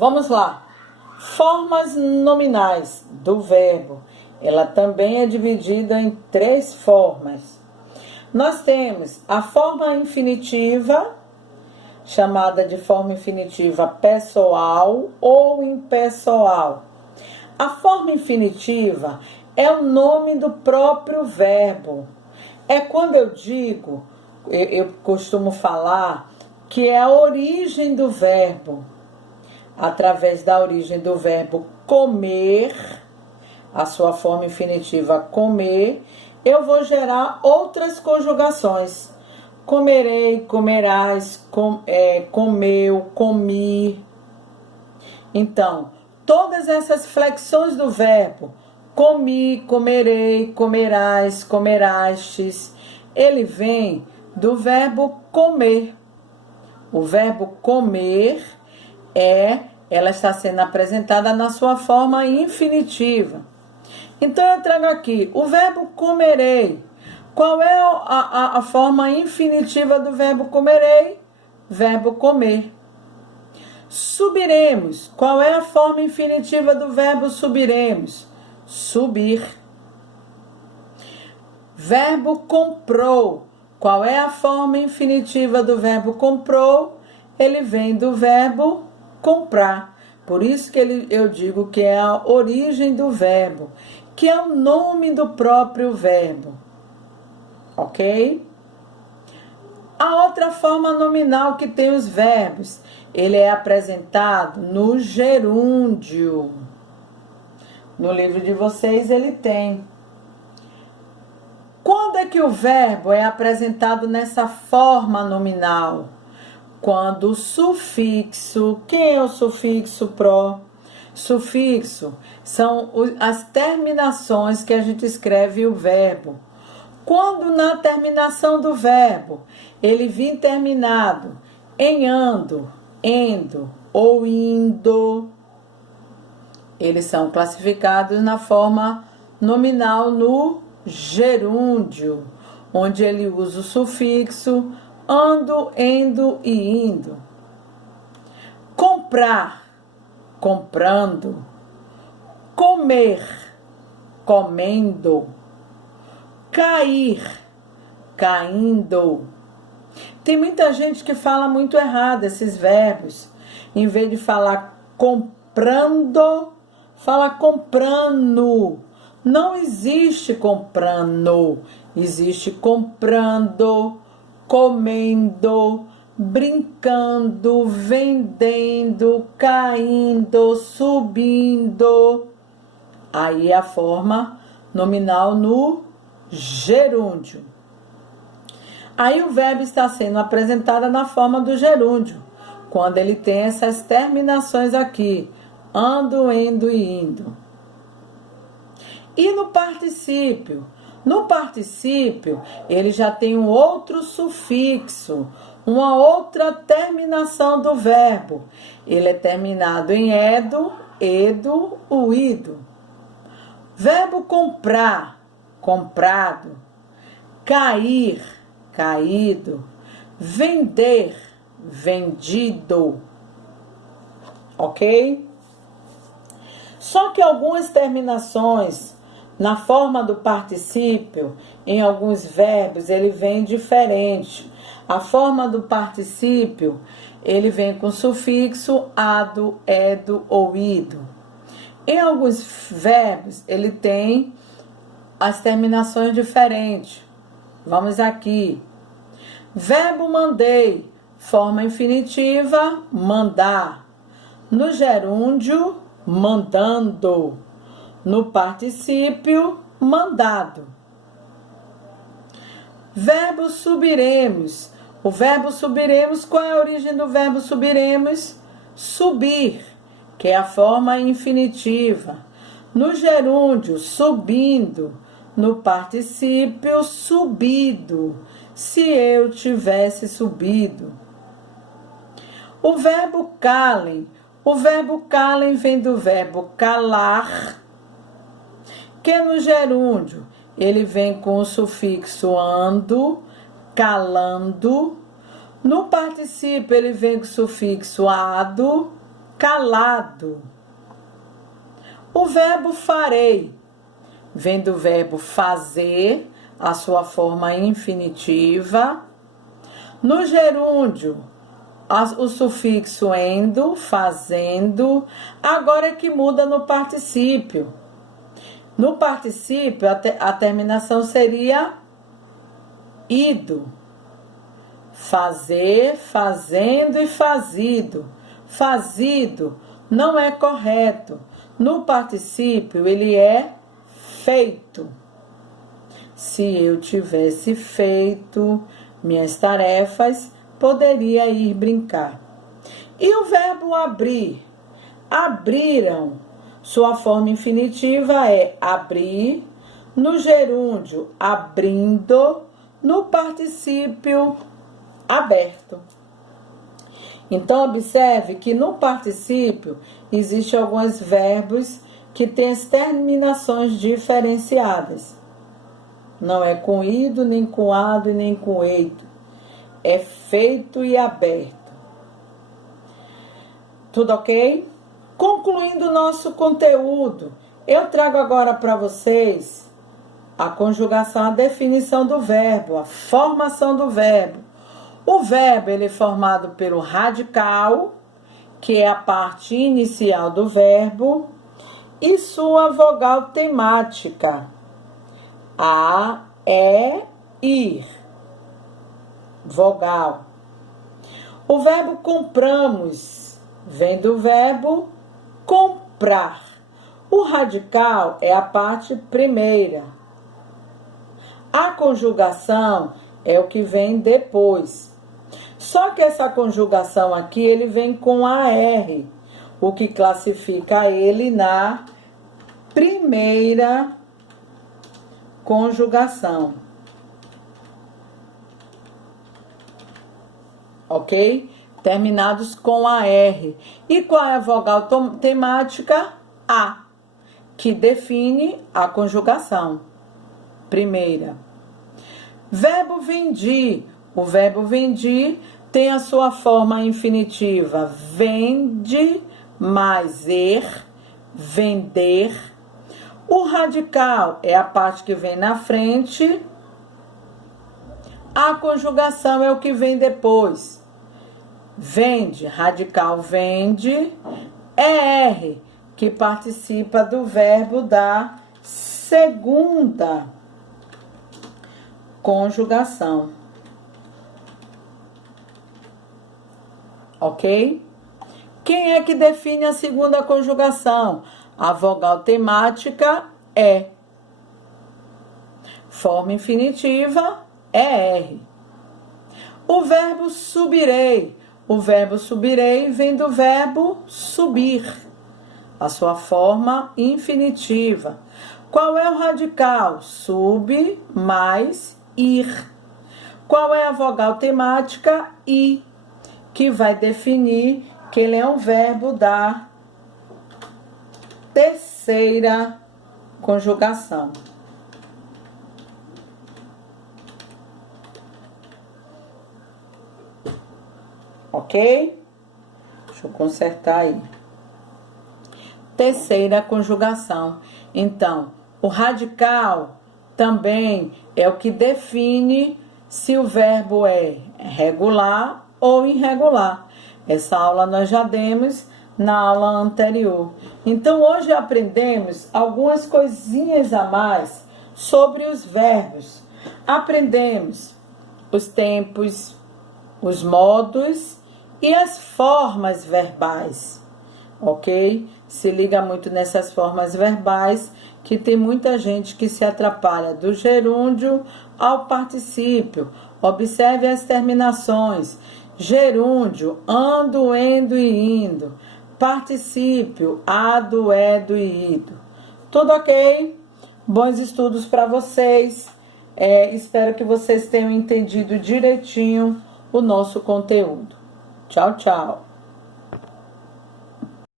Vamos lá. Formas nominais do verbo. Ela também é dividida em 3 formas. Nós temos a forma infinitiva, chamada de forma infinitiva pessoal ou impessoal. A forma infinitiva é o nome do próprio verbo. É quando eu digo, eu costumo falar, que é a origem do verbo. Através da origem do verbo comer, a sua forma infinitiva comer, eu vou gerar outras conjugações. Comerei, comerás, comeu, comi. Então, todas essas flexões do verbo, comi, comerei, comerás, comerastes, ele vem do verbo comer. O verbo comer ela está sendo apresentada na sua forma infinitiva. Então eu trago aqui o verbo comerei. Qual é a forma infinitiva do verbo comerei? Verbo comer. Subiremos. Qual é a forma infinitiva do verbo subiremos? Subir. Verbo comprou. Qual é a forma infinitiva do verbo comprou? Ele vem do verbo comprar. Por isso que eu digo que é a origem do verbo, que é o nome do próprio verbo. Ok? A outra forma nominal que tem os verbos, ele é apresentado no gerúndio. No livro de vocês ele tem. Quando é que o verbo é apresentado nessa forma nominal? Quando o sufixo, quem é o sufixo pró? Sufixo são as terminações que a gente escreve o verbo. Quando na terminação do verbo ele vir terminado em ando, endo ou indo, eles são classificados na forma nominal no gerúndio, onde ele usa o sufixo ando, endo e indo. Comprar, comprando. Comer, comendo. Cair, caindo. Tem muita gente que fala muito errado esses verbos. Em vez de falar comprando, fala comprando. Não existe comprando, existe comprando, comendo, brincando, vendendo, caindo, subindo. Aí é a forma nominal no gerúndio. Aí o verbo está sendo apresentado na forma do gerúndio, quando ele tem essas terminações aqui, ando, endo e indo. E no particípio? No particípio, ele já tem um outro sufixo, uma outra terminação do verbo. Ele é terminado em edo, edo, uído. Verbo comprar, comprado. Cair, caído. Vender, vendido. Ok? Só que algumas terminações na forma do particípio, em alguns verbos, ele vem diferente. A forma do particípio, ele vem com sufixo ado, edo ou ido. Em alguns verbos, ele tem as terminações diferentes. Vamos aqui. Verbo mandei, forma infinitiva, mandar. No gerúndio, mandando. No particípio, mandado. Verbo subiremos. O verbo subiremos, qual é a origem do verbo subiremos? Subir, que é a forma infinitiva. No gerúndio, subindo. No particípio, subido. Se eu tivesse subido. O verbo calem. O verbo calem vem do verbo calar, que no gerúndio ele vem com o sufixo ando, calando. No particípio ele vem com o sufixo ado, calado. O verbo farei vem do verbo fazer, a sua forma infinitiva. No gerúndio, o sufixo endo, fazendo. Agora é que muda no particípio. No particípio, a terminação seria ido. Fazer, fazendo e fazido. Fazido não é correto. No particípio, ele é feito. Se eu tivesse feito minhas tarefas, poderia ir brincar. E o verbo abrir? Abriram. Sua forma infinitiva é abrir. No gerúndio, abrindo. No particípio, aberto. Então, observe que no particípio existem alguns verbos que têm as terminações diferenciadas. Não é com ido, nem com ado e nem com eito. É feito e aberto. Tudo ok? Concluindo o nosso conteúdo, eu trago agora para vocês a conjugação, a definição do verbo, a formação do verbo. O verbo ele é formado pelo radical, que é a parte inicial do verbo, e sua vogal temática, a, é, ir, vogal. O verbo compramos vem do verbo comprar. O radical é a parte primeira. A conjugação é o que vem depois. Só que essa conjugação aqui, ele vem com AR, o que classifica ele na primeira conjugação. Ok? Terminados com AR. E qual é a vogal temática? A, que define a conjugação. Primeira. Verbo vendi. O verbo vendi tem a sua forma infinitiva. Vende mais er, vender. O radical é a parte que vem na frente. A conjugação é o que vem depois. Vende, radical vende. ER, que participa do verbo da segunda conjugação. Ok? Quem é que define a segunda conjugação? A vogal temática é. Forma infinitiva é R. O verbo subirei. O verbo subirei vem do verbo subir, a sua forma infinitiva. Qual é o radical? Sub mais ir. Qual é a vogal temática? I, que vai definir que ele é um verbo da terceira conjugação. Ok? Deixa eu consertar aí. Terceira conjugação. Então, o radical também é o que define se o verbo é regular ou irregular. Essa aula nós já demos na aula anterior. Então, hoje aprendemos algumas coisinhas a mais sobre os verbos. Aprendemos os tempos, os modos e as formas verbais, ok? Se liga muito nessas formas verbais, que tem muita gente que se atrapalha do gerúndio ao particípio. Observe as terminações. Gerúndio, ando, endo e indo. Particípio, ado, edo e ido. Tudo ok? Bons estudos para vocês. Espero que vocês tenham entendido direitinho o nosso conteúdo. Tchau, tchau.